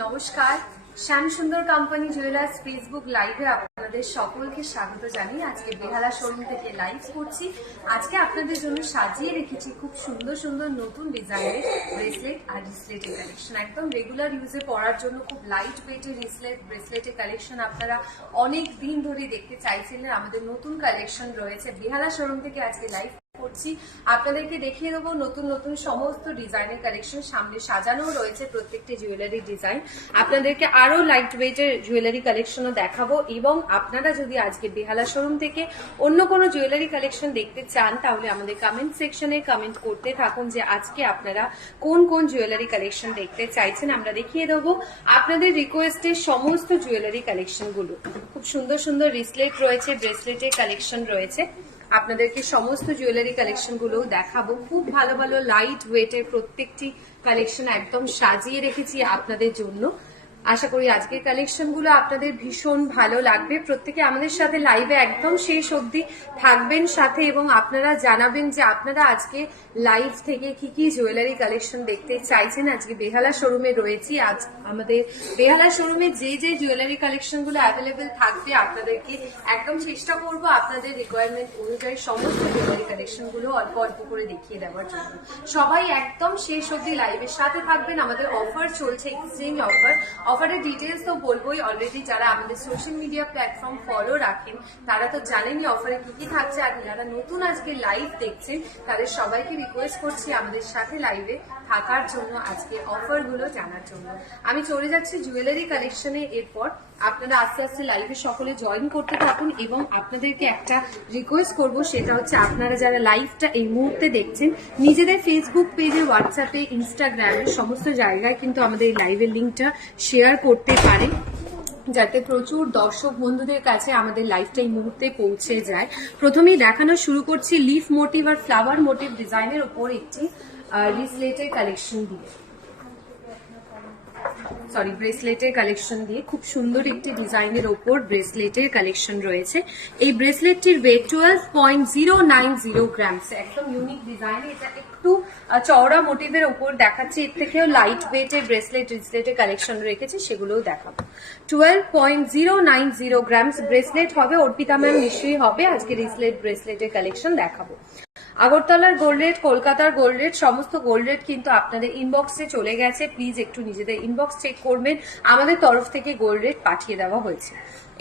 নমস্কার। শ্যাম সুন্দর company jewellers Facebook লাইভে আপনাদের সকলকে স্বাগত জানিয়ে আজকে বেহালা শোরুম থেকে লাইভ করছি। আজকে আপনাদের জন্য সাজিয়ে রেখেছি খুব সুন্দর সুন্দর নতুন ডিজাইনের ব্রেসলেট আর রিসলেটের কালেকশন একদম রেগুলার ইউজে পরার জন্য খুব লাইট ওয়েটের রিসলেট ব্রেসলেটের কালেকশন আপনারা অনেক দিন ধরে দেখতে চাইছিলেন আমাদের নতুন কালেকশন রয়েছে। বেহালা শোরুম থেকে আজকে লাইভ করছি। আপনাদেরকে দেখিয়ে দেবো নতুন নতুন সমস্ত ডিজাইনের কালেকশন। সামনে সাজানো রয়েছে প্রত্যেকটি জুয়েলারি ডিজাইন আপনাদেরকে আরও লাইট ওয়েটের জুয়েলারি কালেকশনও দেখাবো। এবং আপনারা যদি আজকে বেহালা শোরুম থেকে অন্য কোনো জুয়েলারি কালেকশন দেখতে চান, তাহলে আমাদের কমেন্ট সেকশনে কমেন্ট করতে থাকুন যে আজকে আপনারা কোন কোন জুয়েলারি কালেকশন দেখতে চাইছেন। আমরা দেখিয়ে দেবো আপনাদের রিকোয়েস্টের সমস্ত জুয়েলারি কালেকশনগুলো খুব সুন্দর সুন্দর রিসলেট রয়েছে ব্রেসলেটের কালেকশন রয়েছে। আপনাদেরকে সমস্ত জুয়েলারি কালেকশনগুলো দেখাবো। খুব ভালো ভালো লাইট ওয়েট এর প্রত্যেকটি কালেকশন একদম সাজিয়ে রেখেছি আপনাদের জন্য। আশা করি আজকের কালেকশনগুলো আপনাদের ভীষণ ভালো লাগবে। প্রত্যেকে আমাদের সাথে লাইভে একদম শেষ অবধি থাকবেন সাথে এবং আপনারা জানাবেন যে আপনারা আজকে লাইভ থেকে কি কি জুয়েলারি কালেকশন দেখতে চাইছেন। আজকে বেহালা শোরুমে রয়েছি। আজ আমাদের বেহালা শোরুমে যে যে জুয়েলারি কালেকশনগুলো অ্যাভেলেবেল থাকবে আপনাদেরকে একদম চেষ্টা করব আপনাদের রিকোয়ারমেন্ট অনুযায়ী সমস্ত জুয়েলারি কালেকশনগুলো অল্প অল্প করে দেখিয়ে দেওয়ার জন্য। সবাই একদম শেষ অবধি লাইভের সাথে থাকবেন। আমাদের অফার চলছে এক্সচেঞ্জ অফার অফারের ডিটেলস তো বলবোই অলরেডি যারা আমাদের সোশ্যাল মিডিয়া প্ল্যাটফর্ম ফলো রাখেন, তারা তো জানেনই অফারে কি কি থাকছে। আর যারা নতুন আজকে লাইভ দেখছেন, তাদের সবাইকে রিকোয়েস্ট করছি আমাদের সাথে লাইভে থাকার জন্য আজকে অফারগুলো জানার জন্য। আমি চলে যাচ্ছি জুয়েলারি কালেকশনে এরপর আপনারা আস্তে আস্তে লাইভে সকলে জয়েন করতে থাকুন এবং আপনাদেরকে একটা রিকোয়েস্ট করব, সেটা হচ্ছে আপনারা যারা লাইভটা এই মুহূর্তে দেখছেন, নিজেদের ফেসবুক পেজে হোয়াটসঅ্যাপে ইনস্টাগ্রামে সমস্ত জায়গায় কিন্তু আমাদের এই লাইভের লিঙ্কটা শেয়ার করতে পারেন। যাতে প্রচুর দর্শক বন্ধুদের কাছে আমাদের লাইফটা এই মুহূর্তে পৌঁছে যায়। প্রথমেই দেখানো শুরু করছি লিফ মোটিভ আর ফ্লাওয়ার মোটিভ ডিজাইনের ওপর একটি রিসলেটের কালেকশন দিয়ে। সরি ব্রেসলেটের কালেকশন দিয়ে খুব সুন্দর একটি ডিজাইনের ওপর ব্রেসলেটের কালেকশন রয়েছে। এই ব্রেসলেটটির weight twelve point zero nine zero grams একদম ইউনিক ডিজাইন এটা একটু চওড়া মোটিভের ওপর দেখাচ্ছে। এর থেকেও লাইট ওয়েটের ব্রেসলেট ব্রেসলেটের কালেকশন রেখেছে, সেগুলোও দেখাবো। Twelve point zero nine zero grams bracelet হবে, অর্পিতা ম্যাম নিশ্চয়ই হবে। আজকে রিসলেট ব্রেসলেটের কালেকশন দেখাবো। আগরতলার গোল্ড রেট কলকাতার গোল্ড রেট সমস্ত গোল্ড রেট কিন্তু আপনাদের ইনবক্সে চলে গেছে। প্লিজ একটু নিজেদের ইনবক্স চেক করবেন। আমাদের তরফ থেকে গোল্ড রেট পাঠিয়ে দেওয়া হয়েছে।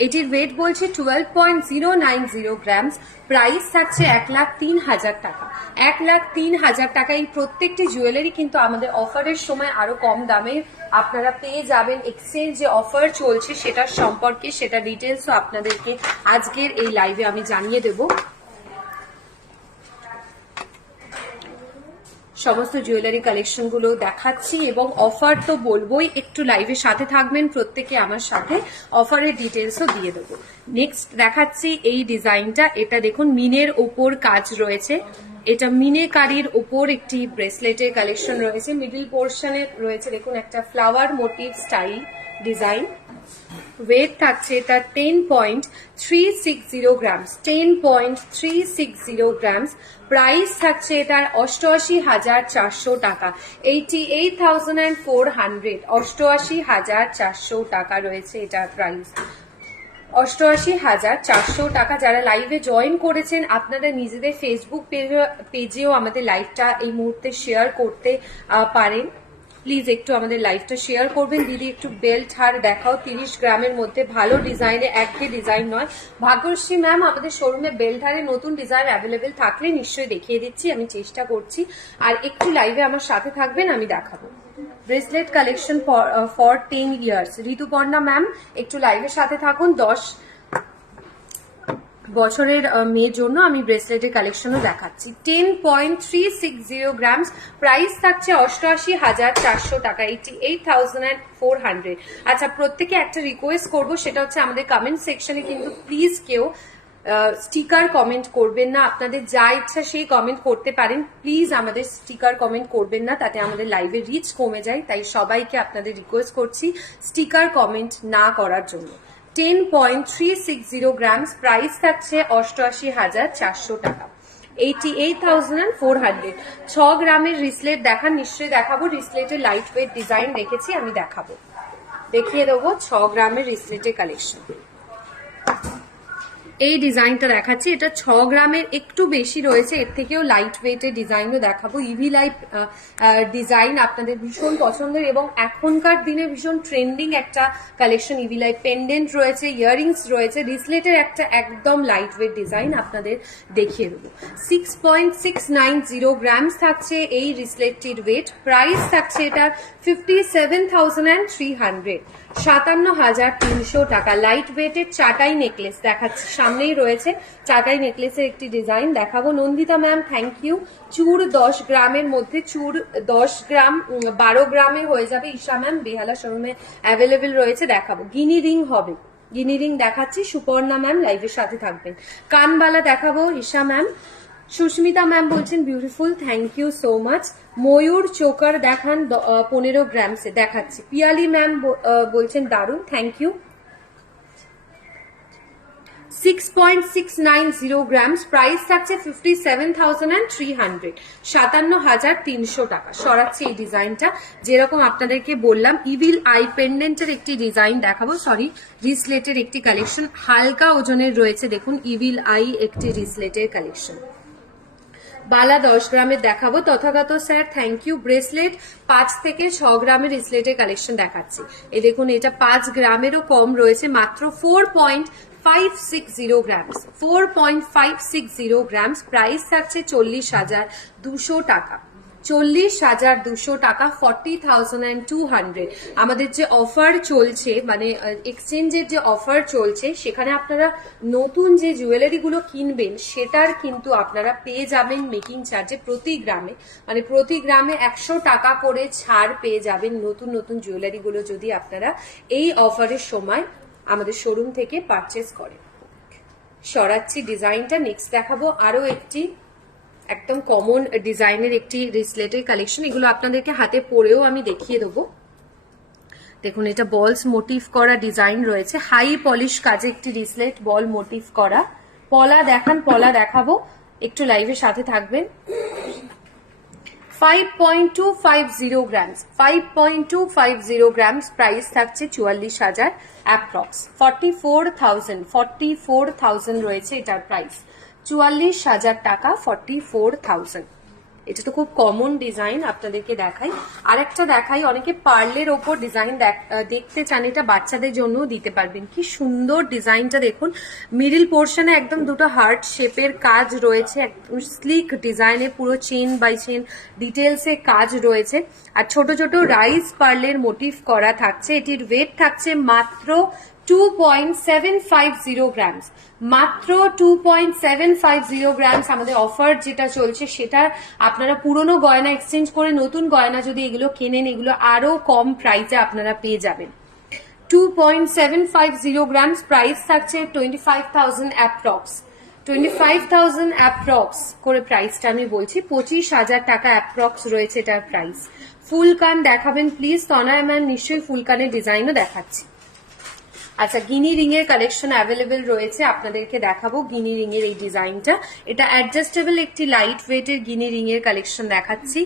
এটির ওয়েট বলছে twelve point zero nine zero grams price থাকছে এক লাখ তিন হাজার টাকা। এক লাখ তিন হাজার টাকা। এই প্রত্যেকটি জুয়েলারি কিন্তু আমাদের অফারের সময় আরও কম দামে আপনারা পেয়ে যাবেন। এক্সচেঞ্জ যে অফার চলছে সেটার সম্পর্কে সেটা ডিটেলসও আপনাদেরকে আজকের এই লাইভে আমি জানিয়ে দেবো। সমস্ত জুয়েলারি কালেকশনগুলো দেখাচ্ছি এবং অফার তো বলবোই, একটু লাইভের সাথে থাকবেন, প্রত্যেকে আমার সাথে। অফারের ডিটেলসও দিয়ে দেবো। নেক্সট দেখাচ্ছি এই ডিজাইনটা। এটা দেখুন, মিনের ওপর কাজ রয়েছে। এটা মিনে কারির ওপর একটি ব্রেসলেটের কালেকশন রয়েছে। মিডিল পোর্শনে রয়েছে, দেখুন, একটা flower motif style design weight থাকছে এটা ten point three six zero grams ten point three six zero grams price থাকছে এটার অষ্টআশি হাজার চারশো টাকা eighty eight thousand and four hundred অষ্টআশি হাজার চারশো টাকা রয়েছে এটার প্রাইস অষ্টআশি হাজার চারশো টাকা যারা লাইভে জয়েন করেছেন, আপনারা নিজেদের ফেসবুক পেজেও আমাদের লাইভটা এই মুহূর্তে শেয়ার করতে পারেন। প্লিজ একটু আমাদের লাইভটা শেয়ার করবেন। দিদি, একটু বেল্ট হার দেখাও। তিরিশ গ্রামের মধ্যে ভালো ডিজাইনে একটি ডিজাইন নয়। ভাগ্যশ্রী ম্যাম, আমাদের শোরুমে বেল্ট হারে নতুন ডিজাইন অ্যাভেলেবেল থাকলে নিশ্চয়ই দেখিয়ে দিচ্ছি, আমি চেষ্টা করছি। আর একটু লাইভে আমার সাথে থাকবেন, আমি দেখাবো। Bracelet collection for ten years Rituparna ma'am, একটু লাইভের সাথে থাকুন। দশ বছরের মেয়ের জন্য আমি ব্রেসলেটের কালেকশনও দেখাচ্ছি। Ten point three six zero grams price থাকছে অষ্টআশি হাজার চারশো টাকা eighty eight thousand and four hundred আচ্ছা প্রত্যেকে একটা রিকোয়েস্ট করব, সেটা হচ্ছে আমাদের কমেন্ট সেকশনে কিন্তু প্লিজ কেউ স্টিকার কমেন্ট করবেন না। আপনাদের যা ইচ্ছা সেই কমেন্ট করতে পারেন। প্লিজ আমাদের স্টিকার কমেন্ট করবেন না, তাতে আমাদের লাইভে রিচ কমে যায়। তাই সবাইকে আপনাদের রিকোয়েস্ট করছি স্টিকার কমেন্ট না করার জন্য। Ten point three six zero grams price থাকছে অষ্টআশি হাজার চারশো টাকা। Eighty eight thousand and four hundred ছ গ্রামের রিসলেট দেখা, নিশ্চয়ই দেখাবো। রিসলেটের লাইট ওয়েট ডিজাইন রেখেছি আমি দেখাবো। দেখিয়ে দেবো ছ গ্রামের রিসলেটের কালেকশন এই ডিজাইনটা দেখাচ্ছি। এটা ছ গ্রামের একটু বেশি রয়েছে। এর থেকেও লাইট ওয়েটের ডিজাইনও দেখাবো। ইভি লাইট ডিজাইন আপনাদের ভীষণ পছন্দের এবং এখনকার দিনে ভীষণ ট্রেন্ডিং একটা কালেকশন ইভি লাইট পেন্ডেন্ট রয়েছে ইয়ারিংস রয়েছে। রিসলেটের একটা একদম লাইট ওয়েট ডিজাইন আপনাদের দেখিয়ে দেবো। Six point six nine zero grams থাকছে এই রিসলেটটির ওয়েট প্রাইস থাকছে এটার fifty seven thousand and three hundred সাতান্ন হাজার তিনশো টাকা। লাইট ওয়েটের চাটাই নেকলেস দেখাচ্ছি সামনেই রয়েছে চাটাই নেকলেসের একটি ডিজাইন দেখাবো। নন্দিতা ম্যাম থ্যাংক ইউ চুর দশ গ্রামের মধ্যে, চুর দশ গ্রাম বারো গ্রামে হয়ে যাবে। ঈশা ম্যাম, বেহালা শোরুমে অ্যাভেলেবেল রয়েছে, দেখাবো। গিনি রিং হবে। গিনি রিং দেখাচ্ছি, সুপর্ণা ম্যাম লাইভের সাথে থাকবেন। কানবালা দেখাবো, ঈশা ম্যাম। সুস্মিতা ম্যাম বলছেন beautiful thank you so much Mayur choker দেখান পনেরো গ্রামসে দেখাচ্ছি। পিয়ালি ম্যাম বলছেন, দারুণ thank you six point six nine zero grams price থাকছে ফিফটি টাকা। সরাচ্ছে এই ডিজাইনটা। যেরকম আপনাদেরকে বললাম ইভিল আই পেন্ডেন্টের একটি ডিজাইন দেখাবো। সরি রিসলেটের একটি কালেকশন হালকা ওজনের রয়েছে, দেখুন ইভিল আই একটি রিসলেটের কালেকশন বালা দশ গ্রামের দেখাবো। Tathagata, sir thank you bracelet পাঁচ থেকে ছ গ্রামের রিসলেটের কালেকশন দেখাচ্ছি। এই দেখুন, এটা পাঁচ গ্রামেরও কম রয়েছে, মাত্র four point five six zero grams four point five six zero grams price থাকছে চল্লিশ হাজার দুশো টাকা। চল্লিশ হাজার দুশো টাকা forty thousand and two hundred আমাদের যে অফার চলছে মানে এক্সচেঞ্জের যে অফার চলছে, সেখানে আপনারা নতুন যে জুয়েলারিগুলো কিনবেন, সেটার কিন্তু আপনারা পেয়ে যাবেন মেকিং চার্জে প্রতি গ্রামে। মানে প্রতি গ্রামে একশো টাকা করে ছাড় পেয়ে যাবেন নতুন নতুন জুয়েলারিগুলো যদি আপনারা এই অফারের সময় আমাদের শোরুম থেকে পারচেস করে। সরাচ্ছি ডিজাইনটা নেক্সট দেখাবো আরও একটি একদম কমন ডিজাইনের একটি রিসলেটের কালেকশন এগুলো আপনাদেরকে হাতে পরেও আমি দেখিয়ে দেবো। দেখুন, এটা বলস মোটিভ করা ডিজাইন রয়েছে। হাই পলিশ কাজে একটি রিসলেট বল মোটিভ করা। পলা দেখান, পলা দেখাবো। একটু লাইভের সাথে থাকবেন। Five point two five zero grams five point two five zero grams price থাকছে চুয়াল্লিশ হাজার approx forty four thousand forty four রয়েছে এটার প্রাইস চুয়াল্লিশ হাজার টাকা ফর্টি ফোর থাউজেন্ড এটা তো খুব কমন ডিজাইন আপনাদেরকে দেখাই। আরেকটা দেখাই, অনেকে পার্লের ওপর ডিজাইন দেখতে চান, এটা বাচ্চাদের জন্যও দিতে পারবেন। কি সুন্দর ডিজাইনটা দেখুন। মিডিল পোর্শনে একদম দুটো হার্ট শেপের কাজ রয়েছে, একদম স্লিক ডিজাইনে পুরো চেন বাই চেন ডিটেলসে কাজ রয়েছে। আর ছোট ছোট রাইস পার্লের মোটিভ করা থাকছে, এটির ওয়েট থাকছে মাত্র two point seven five zero grams মাত্র two point seven five zero grams আমাদের অফার যেটা চলছে, সেটা আপনারা পুরনো গয়না এক্সচেঞ্জ করে নতুন গয়না যদি এগুলো কেনেন, এগুলো আরও কম প্রাইসে আপনারা পেয়ে যাবেন। Two point seven five zero grams price থাকছে twenty five thousand approx twenty five thousand approx করে প্রাইসটা আমি বলছি, পঁচিশ হাজার টাকা অ্যাপ্রক্স রয়েছে এটার প্রাইস ফুল কান দেখাবেন প্লিজ তনয় ম্যাম নিশ্চয়ই ফুল কানের ডিজাইনও দেখাচ্ছি। আচ্ছা গিনি রিং এর কালেকশন অ্যাভেলেবেল রয়েছে, আপনাদেরকে দেখাবো গিনি রিং এর এই ডিজাইনটা। এটা অ্যাডজাস্টেবল একটি লাইট ওয়েটের গিনি রিং এর কালেকশন দেখাচ্ছি।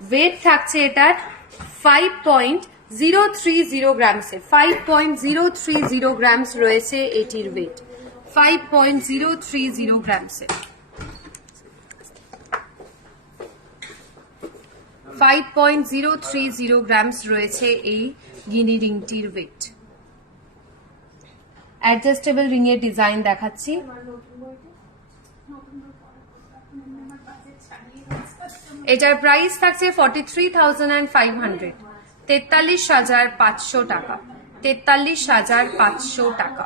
ওয়েট থাকছে এটার five point zero three zero গ্রামসে five point zero three zero grams রয়েছে এটির weight five point zero three zero গ্রামসে five point zero three zero grams রয়েছে এই গিনি রিংটির ওয়েট অ্যাডজাস্টেবল রিং এর ডিজাইন দেখাচ্ছি। এটার প্রাইস থাকছে forty three thousand and five hundred তেতাল্লিশ হাজার পাঁচশো টাকা। তেতাল্লিশ হাজার পাঁচশো টাকা।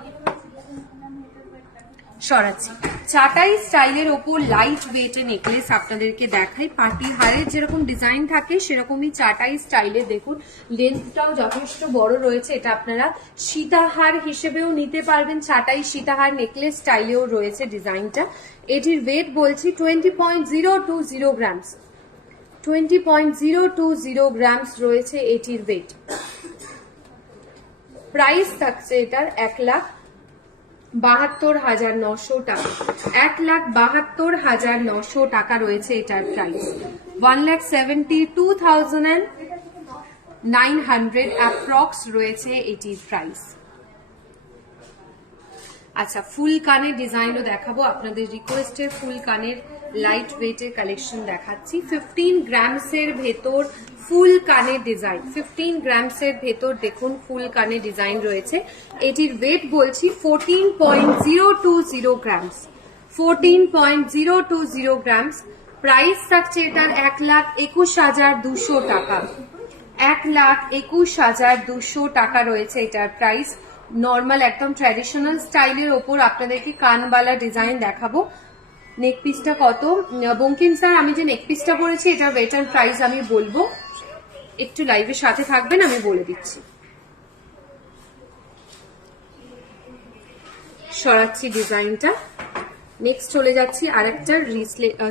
সরাচ্ছি। চাটাই স্টাইলের ওপর লাইট ওয়েট ওয়েটে নেকলেস আপনাদেরকে দেখাই। পার্টি হারের যেরকম ডিজাইন থাকে, সেরকমই চাটাই স্টাইলে দেখুন লেন্থটাও যথেষ্ট বড় রয়েছে। এটা আপনারা সীতাহার হিসেবেও নিতে পারবেন। চাটাই সীতাহার নেকলেস স্টাইলেও রয়েছে ডিজাইনটা এটির ওয়েট বলছি twenty point zero two zero grams twenty point zero two zero grams রয়েছে এটির ওয়েট প্রাইস থাকছে এটার এক লাখ বাহাত্তর হাজার নশো টাকা। এক লাখ বাহাত্তর হাজার নশো টাকা রয়েছে এটার price one lakh seventy two thousand and nine hundred approx রয়েছে এটির প্রাইস আচ্ছা ফুল কানের ডিজাইনও দেখাবো। আপনাদের রিকোয়েস্টের ফুল কানের লাইট ওয়েটের কালেকশন দেখাচ্ছি ফিফটিন গ্রামসের ভেতর ফুল কানের ডিজাইন ফিফটিন গ্রামসের ভেতর দেখুন ফুল কানের ডিজাইন রয়েছে। এটির ওয়েট বলছি fourteen point zero two zero grams fourteen point zero two zero grams price থাকছে এটার এক লাখ একুশ হাজার দুশো টাকা। এক লাখ একুশ হাজার দুশো টাকা রয়েছে এটার প্রাইস নর্মাল একদম ট্র্যাডিশনাল স্টাইলের ওপর আপনাদেরকে কানবালা ডিজাইন দেখাবো। নেক পিসটা কত? বঙ্কিম স্যার, আমি যে নেক পিসটা পরেছি, এটার ওয়েট প্রাইস আমি বলব। একটু লাইভের সাথে থাকবেন, আমি বলে দিচ্ছি। সরাচ্ছি ডিজাইনটা নেক্সট চলে যাচ্ছি আরেকটা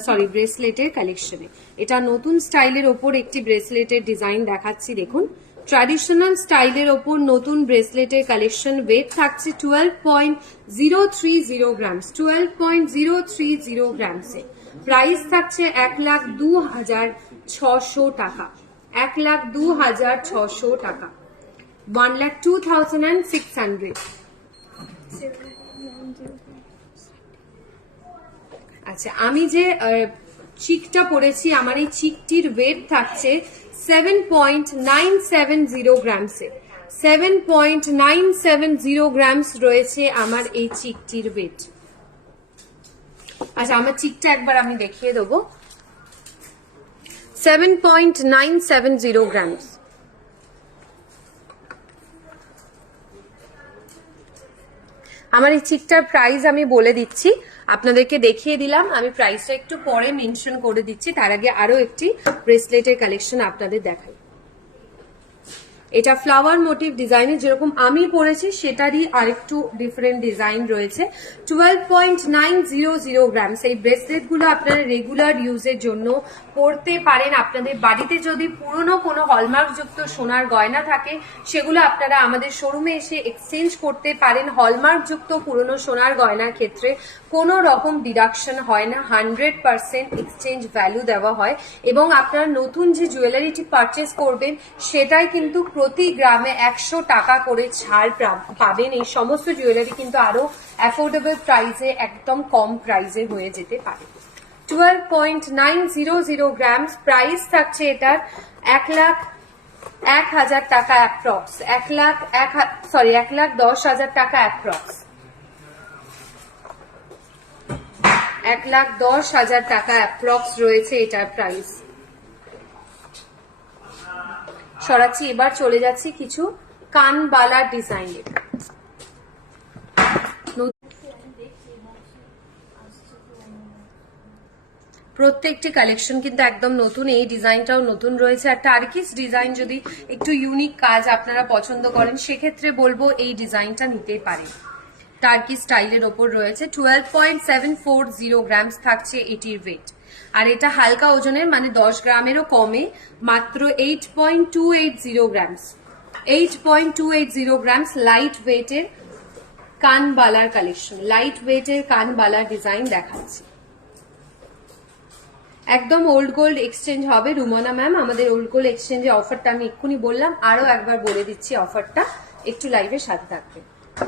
সরি ব্রেসলেটের কালেকশনে এটা নতুন স্টাইলের ওপর একটি ব্রেসলেটের ডিজাইন দেখাচ্ছি, দেখুন। ট্র্যাডিশনাল স্টাইলের ওপর নতুন ব্রেসলেটের কালেকশন ওয়েট থাকছে twelve point zero three zero grams twelve point zero three zero গ্রামসে price থাকছে এক লাখ দু হাজার ছশো টাকা, এক লাখ দু হাজার ছশো টাকা one lakh two thousand and six hundred আচ্ছা আমি যে চিকটা পরেছি, আমার এই চিকটির ওয়েট থাকছে seven point nine seven zero গ্রামসে seven point nine seven zero grams রয়েছে আমার এই চিকটির ওয়েট আচ্ছা আমার চিকটা একবার আমি দেখিয়ে দেবো। Seven point nine seven zero grams আমার এই চিকটার প্রাইস আমি বলে দিচ্ছি। আপনাদেরকে দেখিয়ে দিলাম। আমি প্রাইসটা একটু পরে মেনশন করে দিচ্ছি। তার আগে আরও একটি ব্রেসলেটের কালেকশন আপনাদের দেখাই। এটা ফ্লাওয়ার মোটিভ ডিজাইনের যেরকম আমি পরেছি, সেটারই আরেকটু ডিফারেন্ট ডিজাইন রয়েছে। Twelve point nine zero zero grams এই ব্রেসলেটগুলো আপনারা রেগুলার ইউজের জন্য পরতে পারেন। আপনাদের বাড়িতে যদি পুরনো কোনো হলমার্ক যুক্ত সোনার গয়না থাকে, সেগুলো আপনারা আমাদের শোরুমে এসে এক্সচেঞ্জ করতে পারেন। হলমার্ক যুক্ত পুরনো সোনার গয়নার ক্ষেত্রে কোনো রকম ডিডাকশন হয় না হান্ড্রেড পার্সেন্ট এক্সচেঞ্জ ভ্যালু দেওয়া হয়। এবং আপনারা নতুন যে জুয়েলারিটি পারচেস করবেন, সেটাই কিন্তু প্রতি গ্রামে একশো টাকা করে ছাড় পাবেন। এই সমস্ত জুয়েলারি কিন্তু আরও অ্যাফোর্ডেবল প্রাইসে একদম কম প্রাইসে হয়ে যেতে পারে। Twelve point nine zero zero grams price থাকছে এটার এক লাখ এক হাজার টাকা অ্যাপ্রক্স এক লাখ এক সরি এক লাখ দশ হাজার টাকা অ্যাপ্রক্স এক লাখ দশ হাজার টাকা অ্যাপ্রক্স রয়েছে এটার প্রাইস সরাচ্ছি, এবার চলে যাচ্ছি কিছু কানবালা ডিজাইনের প্রত্যেকটি কালেকশন কিন্তু একদম নতুন, এই ডিজাইনটাও নতুন রয়েছে। আর টার্কিস ডিজাইন যদি একটু ইউনিক কাজ আপনারা পছন্দ করেন, সেক্ষেত্রে বলব এই ডিজাইনটা নিতে পারেন। টার্কি স্টাইলের ওপর রয়েছে twelve point seven four zero grams থাকছে এটির ওয়েট আর এটা হালকা ওজনের মানে দশ গ্রামেরও কমে, মাত্র eight point two eight zero grams eight point two eight zero grams light ওয়েটের কানবালার কালেকশন লাইট ওয়েটের কানবালার ডিজাইন দেখাচ্ছি। একদম ওল্ড গোল্ড এক্সচেঞ্জ হবে। রুমনা ম্যাম আমাদের ওল্ড গোল্ড এক্সচেঞ্জে অফারটা আমি এক্ষুনি বললাম। আরও একবার বলে দিচ্ছি অফারটা একটু লাইভের সাথে থাকবে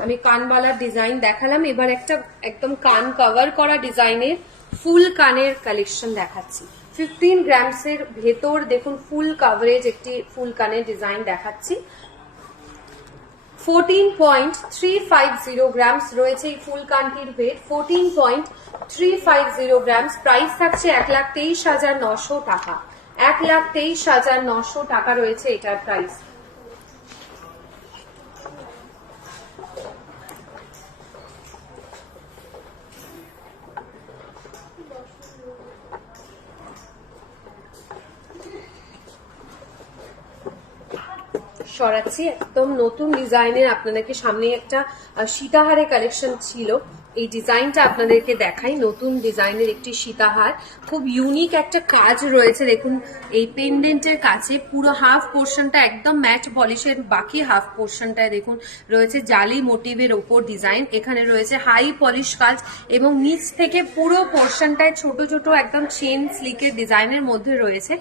আমি কানবালার ডিজাইন দেখালাম। এবার একটা একদম কান কভার করা ডিজাইনের ফুল কানের কালেকশন দেখাচ্ছি। ফিফটিন গ্রামসের ভেতর দেখুন ফুল কাভারেজ একটি ফুল কানের ডিজাইন দেখাচ্ছি। Fourteen point three five zero grams রয়েছে এই ফুল কানটির weight fourteen point three five zero grams price থাকছে এক লাখ তেইশ হাজার নশো টাকা। এক লাখ তেইশ হাজার নশো টাকা রয়েছে এটার প্রাইস সরাচ্ছি একদম নতুন ডিজাইনের আপনাদেরকে সামনে একটা আহ, সীতাহারের কালেকশন ছিল। এই ডিজাইনটা আপনাদেরকে দেখাই। নতুন ডিজাইনের একটি সীতাহার। খুব ইউনিক একটা কাজ রয়েছে। দেখুন এই পেন্ডেন্টের কাছে পুরো হাফ পোর্শনটা একদম ম্যাট পলিশের বাকি হাফ পোর্শনটায় দেখুন রয়েছে জালি মোটিভের ওপর ডিজাইন এখানে রয়েছে হাই পলিশ কাজ এবং নিচ থেকে পুরো পোর্শনটায় ছোট ছোট একদম চেন স্লিকের ডিজাইনের মধ্যে রয়েছে।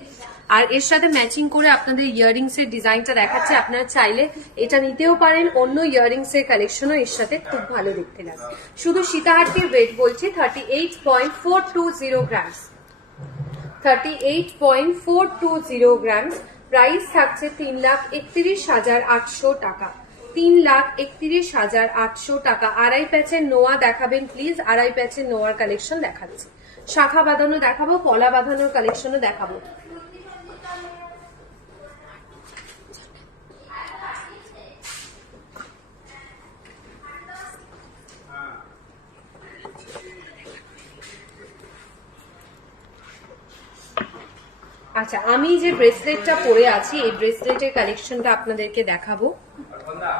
আর এর সাথে ম্যাচিং করে আপনাদের ইয়ারিংস এর ডিজাইনটা দেখাচ্ছে। আপনারা চাইলে এটা নিতেও পারেন, অন্য ইয়ারিংস এর কালেকশনও এর সাথে খুব ভালো দেখতে লাগে শুধু সীতাহারটির ওয়েট বলছি thirty eight point four two zero grams thirty eight point four two zero grams price থাকছে তিন লাখ একত্রিশ হাজার আটশো টাকা। তিন লাখ একত্রিশ হাজার আটশো টাকা। আড়াই প্যাচের নোয়া দেখাবেন প্লিজ আড়াই প্যাচের নোয়ার কালেকশন দেখাচ্ছি। শাখা বাঁধানো দেখাবো পলা বাঁধানোর কালেকশনও দেখাবো। আচ্ছা আমি যে ব্রেসলেটটা পরে আছি, এই ব্রেসলেটের কালেকশনটা আপনাদেরকে দেখাবো।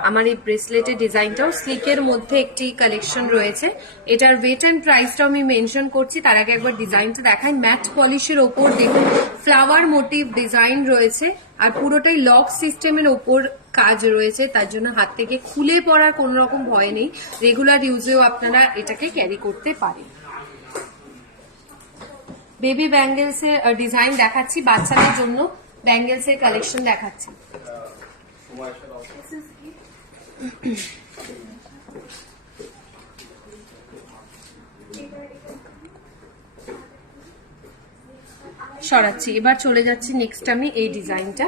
আমার এই ব্রেসলেটের ডিজাইনটাও স্লিকের মধ্যে একটি কালেকশন রয়েছে। এটার ওয়েট অ্যান্ড প্রাইসটাও আমি মেনশন করছি, তার আগে একবার ডিজাইনটা দেখাই। ম্যাট পলিশের ওপর দেখুন ফ্লাওয়ার মোটিভ ডিজাইন রয়েছে, আর পুরোটাই লক সিস্টেমের ওপর কাজ রয়েছে, তার জন্য হাত থেকে খুলে পড়ার কোনো রকম ভয় নেই। রেগুলার ইউজেও আপনারা এটাকে ক্যারি করতে পারেন। বেবি ব্যাঙ্গেলস এর ডিজাইন দেখাচ্ছি, বাচ্চাদের জন্য ব্যাঙ্গেলস এর কালেকশন দেখাচ্ছি। সরাচ্ছি, এবার চলে যাচ্ছি নেক্সট আমি এই ডিজাইনটা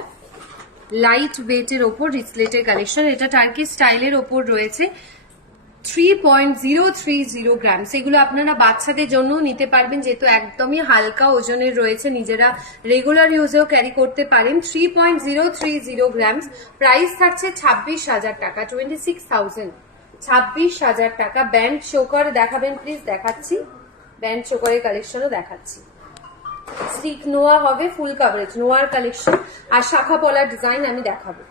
লাইট ওয়েটের ওপর রিসলেটের কালেকশন এটা টার্কি স্টাইলের ওপর রয়েছে। Three point zero three zero gram সেগুলো আপনারা বাচ্চাদের জন্য নিতে পারবেন, যেহেতু একদমই হালকা ওজনের রয়েছে, নিজেরা রেগুলার ইউজেও ক্যারি করতে পারেন। Three point zero three zero grams price থাকছে ছাব্বিশ হাজার টাকা টোয়েন্টি সিক্স থাউজেন্ড ছাব্বিশ হাজার টাকা। ব্যান্ড চোকার দেখাবেন প্লিজ দেখাচ্ছি। ব্যান্ড চোকারের কালেকশনও দেখাচ্ছি। স্টিক নোয়া হবে ফুল কাভারেজ নোয়ার কালেকশন আর শাখা পলার ডিজাইন আমি দেখাবো।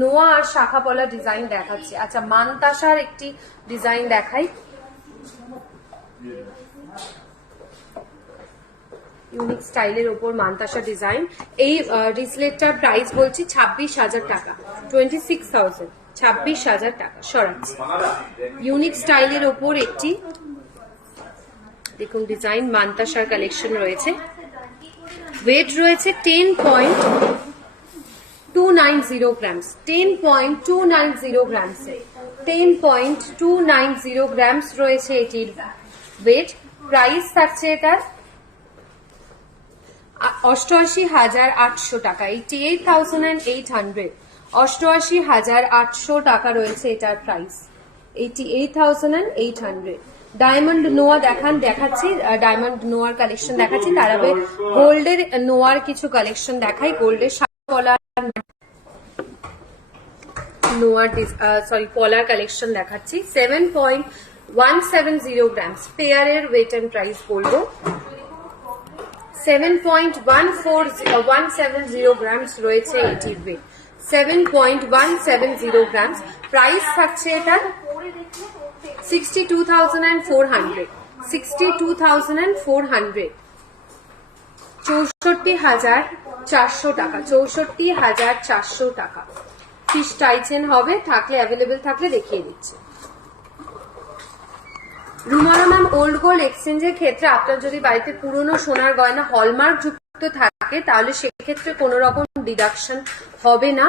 নোয়া আর শাখা পলা ডিজাইন দেখাচ্ছি। আচ্ছা মানতাসার একটি ডিজাইন দেখাই। ইউনিক স্টাইলের ওপর মানতাসা ডিজাইন। এই রিসলেটটার প্রাইস বলছি ছাব্বিশ হাজার টাকা। Twenty six thousand. ছাব্বিশ হাজার টাকা। সরাচ্ছি। ইউনিক স্টাইলের ওপর একটি, দেখুন ডিজাইন, মান্তাসার কালেকশন রয়েছে। ওয়েট রয়েছে ten point two nine zero grams. Ten point two nine zero grams ten point two nine zero grams রয়েছে এটির ওয়েট প্রাইস থাকছে এটার অষ্টআশি হাজার আটশো টাকা eighty eight thousand and eight hundred অষ্টআশি হাজার আটশো টাকা রয়েছে এটার price eighty eight thousand and eight hundred diamond নোয়া দেখান, দেখাচ্ছি ডায়মন্ড নোয়ার কালেকশন দেখাচ্ছি। তার আগে গোল্ডের নোয়ার কিছু কালেকশন দেখাই। গোল্ডের পলার নোয়ার সরি পলার কালেকশন দেখাচ্ছি। Seven point one seven zero grams পেয়ারের ওয়েট অ্যান্ড প্রাইস বলব। Seven point one four one seven zero grams রয়েছে এটির weight seven point one seven zero grams price থাকছে এটার sixty two thousand and four hundred sixty two thousand and four hundred চৌষট্টি হাজার চারশো টাকা। চৌষট্টি হাজার চারশো টাকা। ফিস টাইচেন হবে, থাকলে অ্যাভেলেবেল থাকলে দেখিয়ে দিচ্ছি। রুমানা ম্যাম ওল্ড গোল্ড এক্সচেঞ্জের ক্ষেত্রে আপনার যদি বাড়িতে পুরনো সোনার গয়না হলমার্ক যুক্ত থাকে, তাহলে সেক্ষেত্রে কোনো রকম ডিডাকশন হবে না।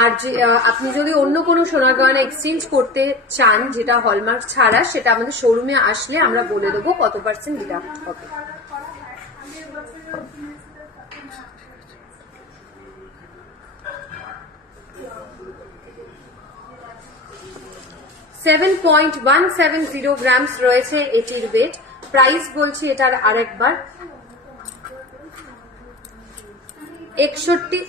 আর যে আপনি যদি অন্য কোনো সোনার গয়না এক্সচেঞ্জ করতে চান, যেটা হলমার্ক ছাড়া, সেটা আমাদের শোরুমে আসলে আমরা বলে দেবো কত পার্সেন্ট ডিডাক্ট হবে। Seven point one seven zero grams রয়েছে এটির ওয়েট প্রাইস বলছি এটার আরেকবার। একষট্টি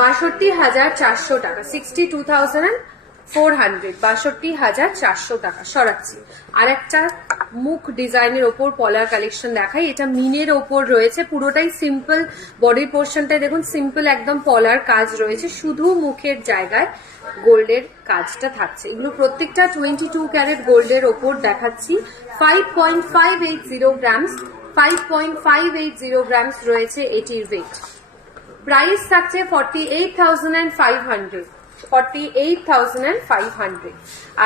বাষট্টি হাজার চারশো টাকা sixty two thousand four hundred বাষট্টি হাজার চারশো টাকা। সরাচ্ছি। আর একটা মুখ ডিজাইনের ওপর পলার কালেকশন দেখাই। এটা মিনের ওপর রয়েছে। পুরোটাই সিম্পল বডির পোর্শনটায় দেখুন সিম্পল একদম পলার কাজ রয়েছে। শুধু মুখের জায়গায় গোল্ডের কাজটা থাকছে। এগুলো প্রত্যেকটা টোয়েন্টি টু ক্যারেট গোল্ডের ওপর দেখাচ্ছি। Five point five eight zero grams five point five eight zero grams রয়েছে এটির ওয়েট প্রাইস থাকছে forty eight thousand and five hundred forty eight thousand and five hundred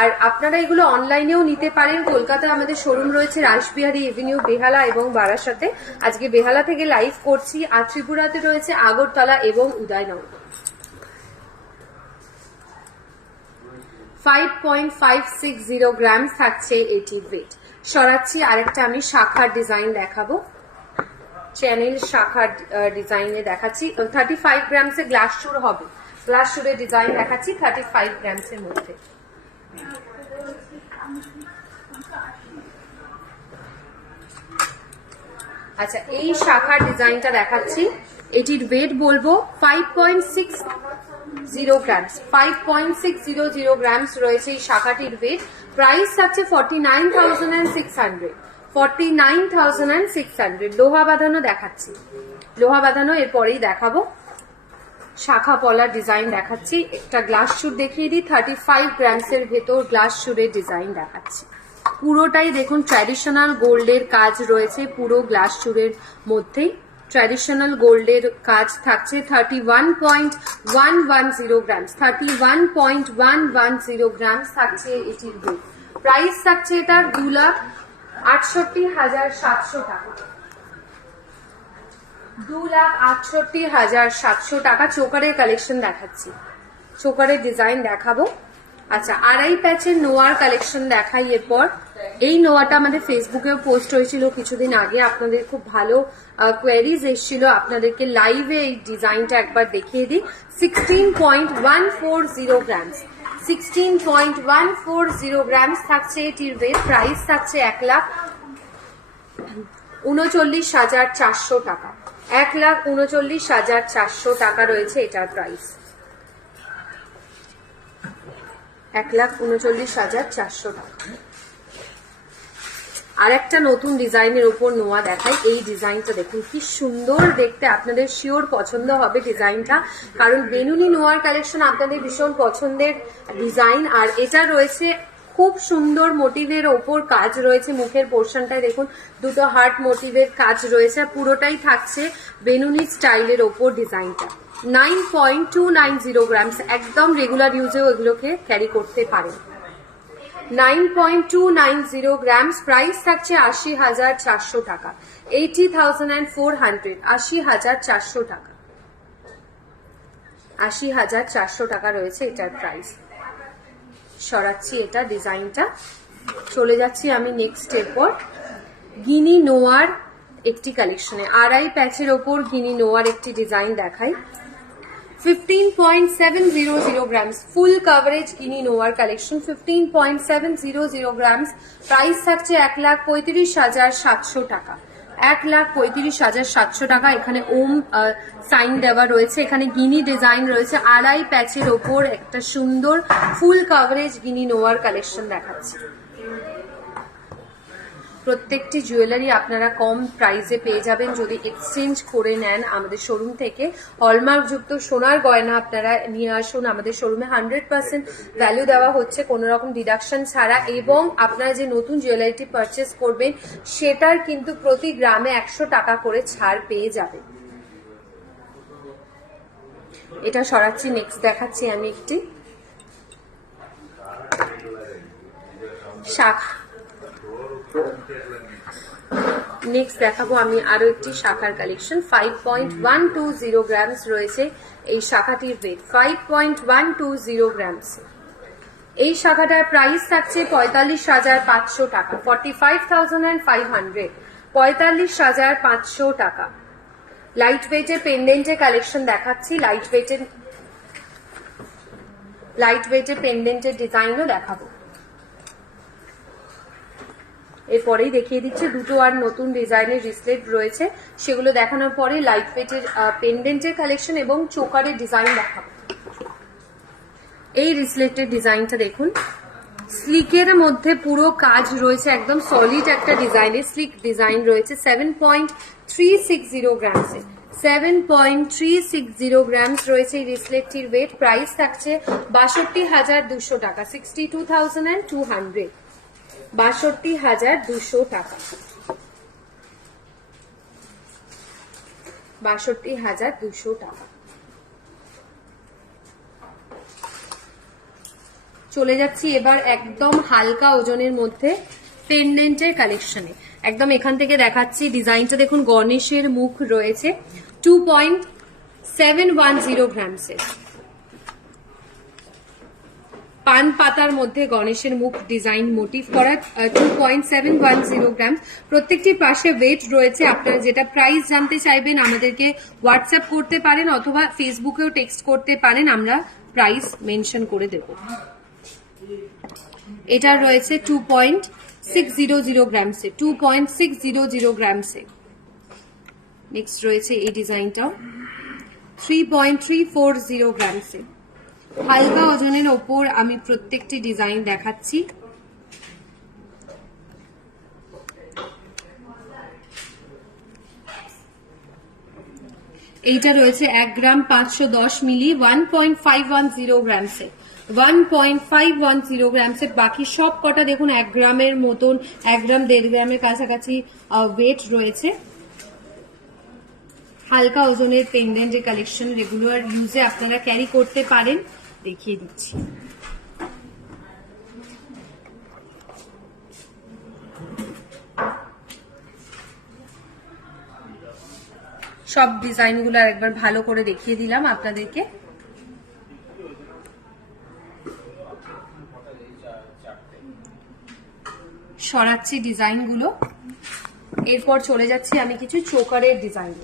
আর আপনারা এগুলো অনলাইনেও নিতে পারেন। কলকাতায় আমাদের শোরুম রয়েছে রাসবিহারী এভিনিউ বেহালা এবং বারাসাতে। আজকে বেহালা থেকে লাইভ করছি। আর ত্রিপুরাতে রয়েছে আগরতলা এবং Udaynagar. Five point five six zero gram থাকছে এটির সরাচ্ছি, আরেকটা আমি শাখার ডিজাইন দেখাবো। চ্যানেল শাখার ডিজাইনে দেখাচ্ছি। থার্টি ফাইভ গ্রামসে গ্লাস শুর হবে। শুরের ডিজাইন দেখাচ্ছি থার্টি ফাইভ গ্রামসের মধ্যে। আচ্ছা এই শাখার ডিজাইনটা দেখাচ্ছি। এটির ওয়েট বলব five point six zero grams five point six zero zero grams রয়েছে এই শাখাটির weight price nine thousand and six hundred nine thousand six hundred লোহা বাঁধানো দেখাচ্ছি। লোহা বাঁধানো এরপরেই দেখাবো। শাখা পলার ডিজাইন দেখাচ্ছি। একটা গ্লাস শুট দেখিয়ে দিই থার্টি ফাইভ গ্রামসের ভেতর গ্লাস শুটের ডিজাইন দেখাচ্ছি। পুরোটাই দেখুন ট্র্যাডিশনাল গোল্ডের কাজ রয়েছে পুরো গ্লাস চুরের মধ্যেই। ট্র্যাডিশনাল গোল্ডের কাজ থাকছে thirty one point one one zero grams thirty one point one one zero grams থাকছে এটির প্রাইস থাকছে এটার দু লাখ আটষট্টি হাজার সাতশো টাকা। দু লাখ আটষট্টি হাজার সাতশো টাকা চোকারের কালেকশন দেখাচ্ছি। চোকারের ডিজাইন দেখাবো। আচ্ছা আড়াই প্যাচের নোয়ার কালেকশন দেখাই এরপর এই নোয়াটা আমাদের ফেসবুকেও পোস্ট হয়েছিল কিছুদিন আগে। আপনাদের খুব ভালো কোয়ারিজ এসেছিল। আপনাদেরকে লাইভে এই ডিজাইনটা একবার দেখিয়ে দিই। Sixteen point one four zero grams sixteen point one four zero grams থাকছে এটির ওয়েট প্রাইস থাকছে এক লাখ উনচল্লিশ হাজার চারশো টাকা। এক লাখ উনচল্লিশ হাজার চারশো টাকা রয়েছে এটার প্রাইস এক লাখ উনচল্লিশ হাজার চারশো টাকা। আর একটা নতুন ডিজাইনের উপর নোয়া দেখাই। এই ডিজাইনটা দেখুন, কি সুন্দর দেখতে। আপনাদের শিওর পছন্দ হবে ডিজাইনটা, কারণ বেনুনি নোয়ার কালেকশন আপনাদের ভীষণ পছন্দের ডিজাইন। আর এটা রয়েছে খুব সুন্দর মোটিভের ওপর কাজ রয়েছে মুখের পোর্শনটায়। দেখুন, দুটো হার্ট মোটিভের কাজ রয়েছে পুরোটাই থাকছে বেনুনি স্টাইলের ওপর ডিজাইনটা nine point two nine zero grams একদম রেগুলার ইউজেও এগুলোকে ক্যারি করতে পারেন। Nine point two nine zero grams price থাকছে আশি হাজার চারশো টাকা। Eighty thousand and four hundred আশি হাজার চারশো টাকা। আশি হাজার চারশো টাকা রয়েছে এটার প্রাইস সরাচ্ছি এটা, ডিজাইনটা। চলে যাচ্ছি আমি নেক্সট এরপর গিনি নোয়ার একটি কালেকশনে আড়াই প্যাচের ওপর গিনি নোয়ার একটি ডিজাইন দেখাই। Fifteen point seven zero zero grams full coverage guinea নোয়ার collection fifteen point seven zero zero grams price থাকছে এক লাখ পঁয়ত্রিশ হাজার সাতশো টাকা। এক লাখ পঁয়ত্রিশ হাজার সাতশো টাকা এখানে ওম সাইন দেওয়া রয়েছে। এখানে গিনি ডিজাইন রয়েছে। আড়াই প্যাচের ওপর একটা সুন্দর ফুল কাভারেজ গিনি নোয়ার কালেকশন দেখাচ্ছে। প্রত্যেকটি জুয়েলারি আপনারা কম প্রাইসে পেয়ে যাবেন। যদি এক্সচেঞ্জ করে নেন আমাদের শোরুম থেকে হলমার্কযুক্ত সোনার গয়না আপনারা নিয়ে আসুন। আমাদের শোরুমে হান্ড্রেড পার্সেন্ট ভ্যালু দেওয়া হচ্ছে কোনো রকম ডিডাকশন ছাড়া এবং আপনারা যে নতুন জুয়েলারিটি পারচেস করবেন, সেটার কিন্তু প্রতি গ্রামে একশো টাকা করে ছাড় পেয়ে যাবেন। এটা সরাচ্ছি নেক্সট দেখাচ্ছি আমি একটি। শাখা। নেক্সট দেখাবো আমি আরও একটি শাখার collection five point one two zero grams রয়েছে এই শাখাটির weight five point one two zero grams এই শাখাটার প্রাইস থাকছে পঁয়তাল্লিশ হাজার পাঁচশো টাকা। Forty five thousand and five hundred পঁয়তাল্লিশ হাজার পাঁচশো টাকা। লাইট ওয়েটের পেন্ডেন্টের কালেকশন দেখাচ্ছি। লাইট ওয়েটের লাইট ওয়েটের পেন্ডেন্টের ডিজাইনও দেখাবো। এরপরেই দেখিয়ে দিচ্ছে, দুটো আর নতুন ডিজাইনের রিসলেট রয়েছে। সেগুলো দেখানোর পরে লাইট ওয়েটের পেন্ডেন্টের কালেকশন এবং চোকারের ডিজাইন দেখাবো। এই রিসলেটের ডিজাইনটা দেখুন। স্লিকের মধ্যে পুরো কাজ রয়েছে, একদম সলিড একটা ডিজাইনের স্লিক ডিজাইন রয়েছে। Seven point three six zero গ্রামসে seven point three six zero grams রয়েছে এই রিসলেটটির ওয়েট প্রাইস থাকছে বাষট্টি হাজার দুশো টাকা sixty two thousand and two hundred বাষট্টি হাজার দুশো টাকা। বাষট্টি হাজার দুশো টাকা। চলে যাচ্ছি এবার একদম হালকা ওজনের মধ্যে পেন্ডেন্টের কালেকশনে একদম এখান থেকে দেখাচ্ছি ডিজাইনটা দেখুন গণেশের মুখ রয়েছে। Two point seven one zero গ্রামসের পান পাতার মধ্যে গণেশের মুখ ডিজাইন মোটিভ করা two point seven one zero gram. প্রত্যেকটি পাশে ওয়েট রয়েছে। আপনারা যেটা প্রাইস জানতে চাইবেন, আমাদেরকে হোয়াটসঅ্যাপ করতে পারেন অথবা ফেসবুকেও টেক্সট করতে পারেন, আমরা প্রাইস মেনশন করে দেব। এটা রয়েছে two point six zero zero গ্রামসে two point six zero zero গ্রামসে next রয়েছে এই ডিজাইনটাও। Three point three four zero গ্রামসে হালকা ওজনের ওপর আমি প্রত্যেকটি ডিজাইন দেখাচ্ছি। এইটা রয়েছে এক গ্রাম পাঁচশো দশ milli one point five one zero গ্রামসে one point five one zero গ্রামসে বাকি সব কটা দেখুন এক গ্রামের মতন, এক গ্রাম দেড় গ্রামের কাছাকাছি ওয়েট রয়েছে। হালকা ওজনের পেন্ডেন্ট যে কালেকশন রেগুলার ইউজে আপনারা ক্যারি করতে পারেন। দেখিয়ে দিচ্ছি। সব ডিজাইনগুলো একবার ভালো করে দেখিয়ে দিলাম আপনাদেরকে। সরাচ্ছি ডিজাইনগুলো। এরপর চলে যাচ্ছি আমি কিছু চোকারের ডিজাইন।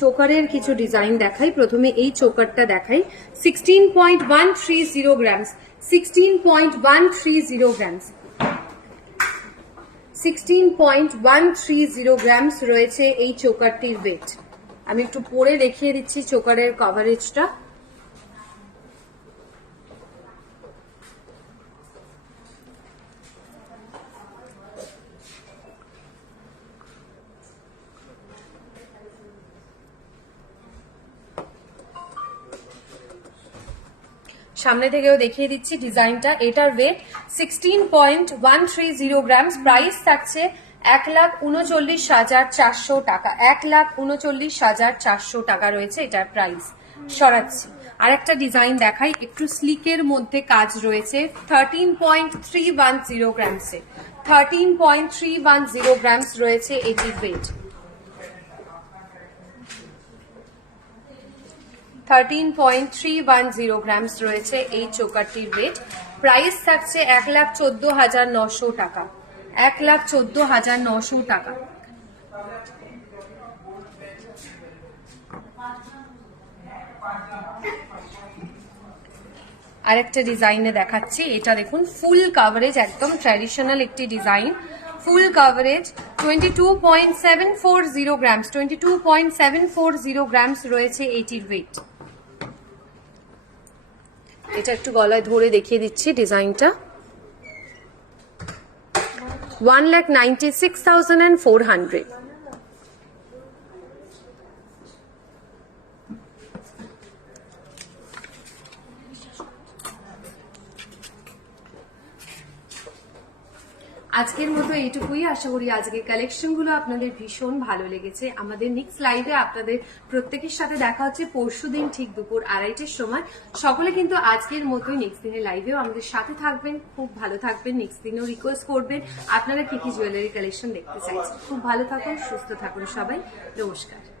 চোকারের কিছু ডিজাইন দেখাই। প্রথমে এই চোকারটা দেখাই। Sixteen point one three zero grams sixteen point one three zero grams sixteen point one three zero grams রয়েছে এই চোকারটির ওয়েট আমি একটু পরে দেখিয়ে দিচ্ছি চোকারের কভারেজটা সামনে থেকেও দেখিয়ে দিচ্ছি ডিজাইনটা। এটার weight sixteen point one three zero grams price থাকছে এক লাখ উনচল্লিশ হাজার চারশো টাকা। এক লাখ উনচল্লিশ হাজার চারশো টাকা রয়েছে এটার প্রাইস সরাচ্ছি। আর একটা ডিজাইন দেখাই। একটু স্লিকের মধ্যে কাজ রয়েছে। Thirteen point three one zero গ্রামসে thirteen point three one zero grams রয়েছে এটির weight thirteen point three one zero grams রয়েছে এই চোকারটির ওয়েট প্রাইস থাকছে এক লাখ চোদ্দ হাজার নশো টাকা। এক লাখ চোদ্দ হাজার নশো টাকা। আরেকটা ডিজাইনে দেখাচ্ছি, এটা দেখুন ফুল কাভারেজ একদম ট্র্যাডিশনাল একটি design. Full coverage twenty two point seven four zero grams twenty two point seven four zero grams রয়েছে এইটির ওয়েট এটা একটু গলায় ধরে দেখিয়ে দিচ্ছি ডিজাইনটা। One lakh ninety six thousand and four hundred আজকের মতো এইটুকুই। আশা করি আজকের কালেকশনগুলো আপনাদের ভীষণ ভালো লেগেছে। আমাদের নেক্সট লাইভে আপনাদের প্রত্যেকের সাথে দেখা হচ্ছে পরশু দিন ঠিক দুপুর আড়াইটের সময়। সকলে কিন্তু আজকের মতোই নেক্সট দিনের লাইভেও আমাদের সাথে থাকবেন, খুব ভালো থাকবেন নেক্সট দিনও রিকোয়েস্ট করবেন। আপনারা কি কি জুয়েলারি কালেকশন দেখতে চাইছেন? খুব ভালো থাকুন, সুস্থ থাকুন সবাই। নমস্কার।